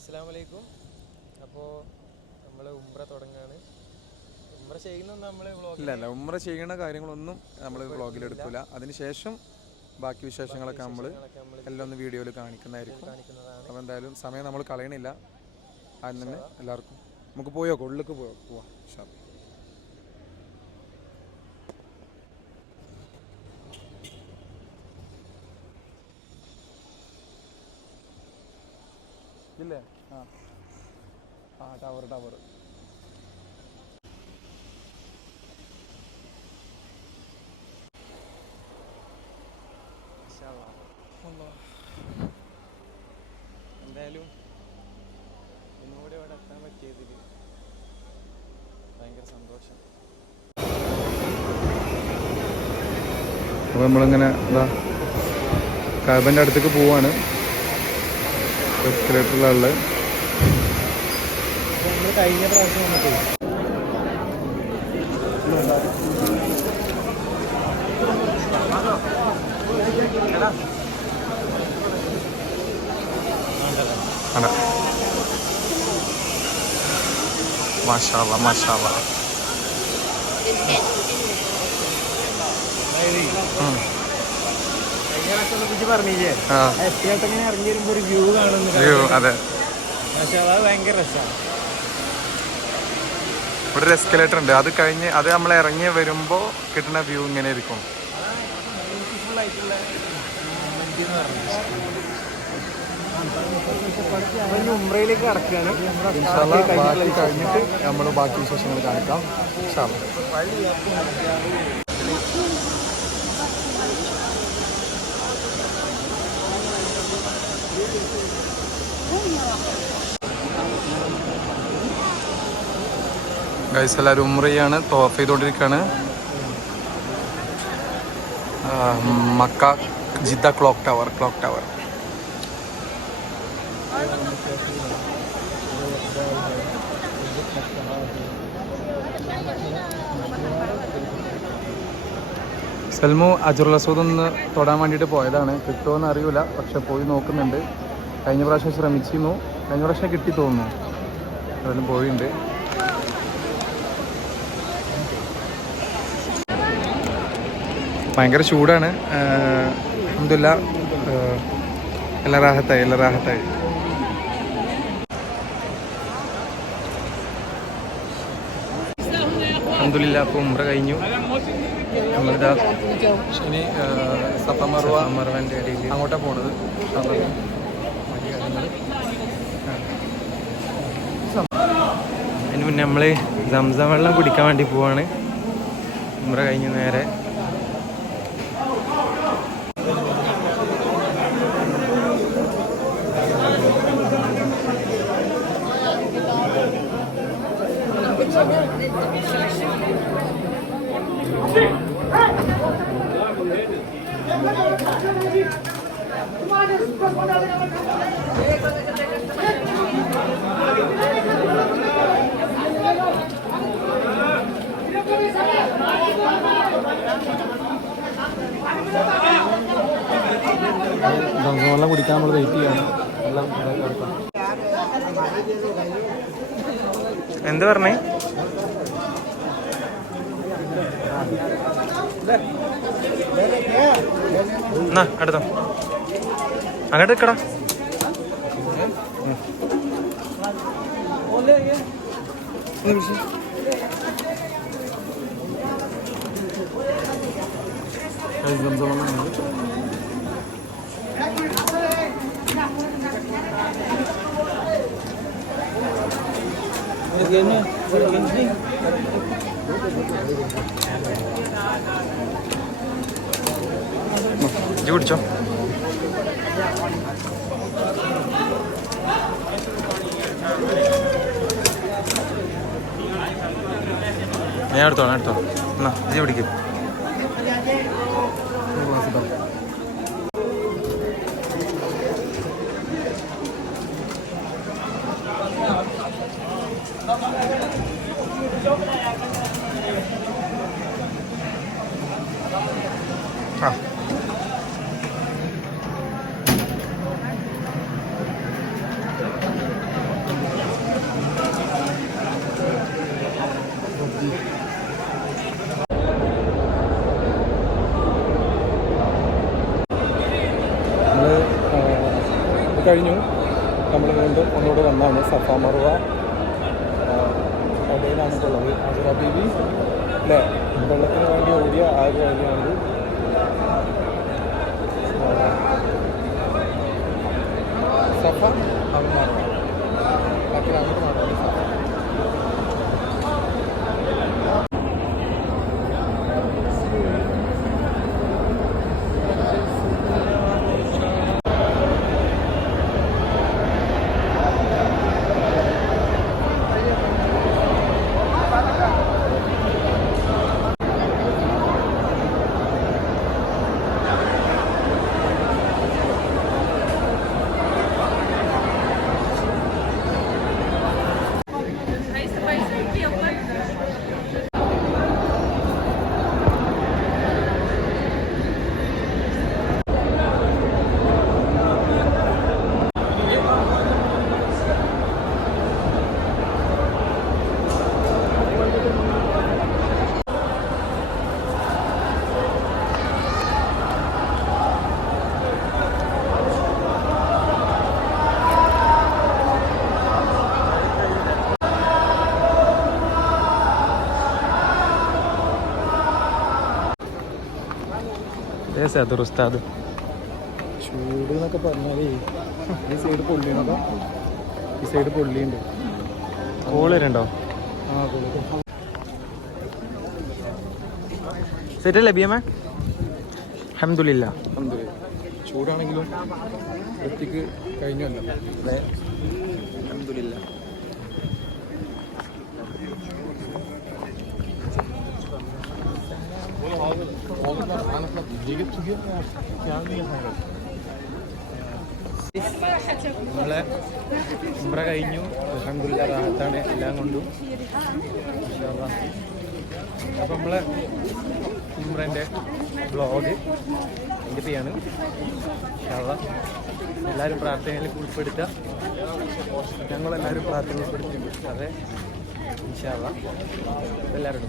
അസ്സാമലൈക്കും അപ്പോൾ നമ്മൾ ഉംറ തുടങ്ങാണ്. ഉംറ ചെയ്യുന്ന നമ്മൾ ഇല്ല അല്ല ഉമ്ര ചെയ്യണ കാര്യങ്ങളൊന്നും നമ്മൾ വ്ളോഗിൽ എടുക്കില്ല അതിനുശേഷം ബാക്കി വിശേഷങ്ങളൊക്കെ നമ്മൾ എല്ലാം ഒന്ന് വീഡിയോയിൽ കാണിക്കുന്നതായിരിക്കും. അപ്പോൾ എന്തായാലും സമയം നമ്മൾ കളയണില്ല. അതിന് തന്നെ എല്ലാവർക്കും. നമുക്ക് പോയോ ഉള്ളിലേക്ക് പോയോ? പോവാം. ഇൻഷാ ഇല്ലേ? ആ. ആ ടവർ ടവർ. എന്തായാലും ഇന്നുകൂടെ ഇവിടെ എത്താൻ പറ്റിയതിൽ ഭയങ്കര സന്തോഷം. അപ്പോൾ നമ്മളിങ്ങനെ എന്താ കാബന്റെ അടുത്തേക്ക് പോവാണ്. കഴിഞ്ഞ പ്രാവശ്യം വന്നിട്ട്. മാഷാ മാഷാള്ള മാഷാള്ള കഴിഞ്ഞ പ്രാവശ്യം കുറിച്ച് പറഞ്ഞില്ലേ? ഇങ്ങനെ ഇറങ്ങി ഒരു വ്യൂ കാണുന്നു അതെ. പക്ഷെ അത് ഭയങ്കര രസമാണ് ഇവിടെ ഒരു എസ്കലേറ്റർ ഉണ്ട്. അത് കഴിഞ്ഞ് അത് നമ്മൾ ഇറങ്ങി വരുമ്പോൾ കിട്ടുന്ന വ്യൂ ഇങ്ങനെ ഇരിക്കും. ഉംറയിലേക്ക് കടക്കുകയാണ് ബാക്കി കഴിഞ്ഞിട്ട് നമ്മൾ ബാക്കി വിശേഷങ്ങൾ കാണിക്കാം. ഗൈസ് എല്ലാവരും ഉമ്രയാണ് തോഫ് ചെയ്തുകൊണ്ടിരിക്കുകയാണ്. Mecca Jeddah clock tower clock tower സൽമു അജുറുൽ അസൂദ് ഒന്ന് തൊടാൻ വേണ്ടിയിട്ട് പോയതാണ്. കിട്ടുമോയെന്ന് അറിയില്ല പക്ഷെ പോയി നോക്കുന്നുണ്ട്. കഴിഞ്ഞ പ്രാവശ്യം ശ്രമിച്ചിരുന്നു. കഴിഞ്ഞ പ്രാവശ്യം കിട്ടി തോന്നുന്നു. അതിലും പോയിട്ടുണ്ട്. ഭയങ്കര ചൂടാണ്. അഹമ്മദില്ല എല്ലാം റാഹത്തായി എല്ലാം റാഹത്തായി. അഹമ്മദില്ല അപ്പോൾ ഉമ്ര കഴിഞ്ഞു. നമ്മളിതാ ഇനി ഇടയിൽ അങ്ങോട്ടാണ് പോണത്. അതിന് മുന്നേ നമ്മൾ സംസം വെള്ളം കുടിക്കാൻ വേണ്ടി പോവാണ്. ഉമ്ര കഴിഞ്ഞ് നേരെ. വെള്ളം കുടിക്കാൻ നമ്മൾ വെയിറ്റ് ചെയ്യണം. എന്ത് പറഞ്ഞേ? എന്നാ അടുത്തോ അങ്ങോട്ട് നിൽക്കടാ കുടിച്ചോ? ഞാൻ എടുത്തോളാം എടുത്തോളാം. എന്നാ ഇജ്ജ് പിടിക്കും ആ കഴിഞ്ഞു. നമ്മൾ വീണ്ടും ഒന്നുകൂടെ വന്നാണ്. സഫ മറുവ. ഉള്ളത് ആസുറ ബീവി അല്ലേ? വെള്ളത്തിന് വേണ്ടി ഓടിയ ആ ഒരു സഫ അത് മറുവ. ബാക്കി അങ്ങോട്ട് മാറാം സഫ അതൊരു ഉസ്താദ്. ചൂട് എന്നൊക്കെ പറഞ്ഞാലേ ഈ സൈഡ് പൊള്ളിയുണ്ടോ? ഈ സൈഡ് പൊള്ളിയുണ്ട്. കോളരുണ്ടോ ആ സെറ്റല്ലേ ബി എം അഹമ്മദില്ല അൽഹംദുലില്ലാ. ചൂടാണെങ്കിലും വൃത്തിക്ക് കഴിഞ്ഞല്ലോ അഹമ്മദില്ല നമ്മളെ ഉമ്ര കഴിഞ്ഞു. അലഹമില്ല റാഹത്താണ്. എല്ലാം കൊണ്ടും. അപ്പം നമ്മളെ ഉമ്രന്റെ ബ്ലോഗ് എന്റെ പേയാണ്. എല്ലാവരും പ്രാർത്ഥനയിൽ ഉൾപ്പെടുത്തുക. ഞങ്ങളെല്ലാവരും പ്രാർത്ഥനയിൽ ഉൾപ്പെടുത്തിയിട്ടുണ്ട്. അതെ. ഇൻഷാള്ള എല്ലാവരും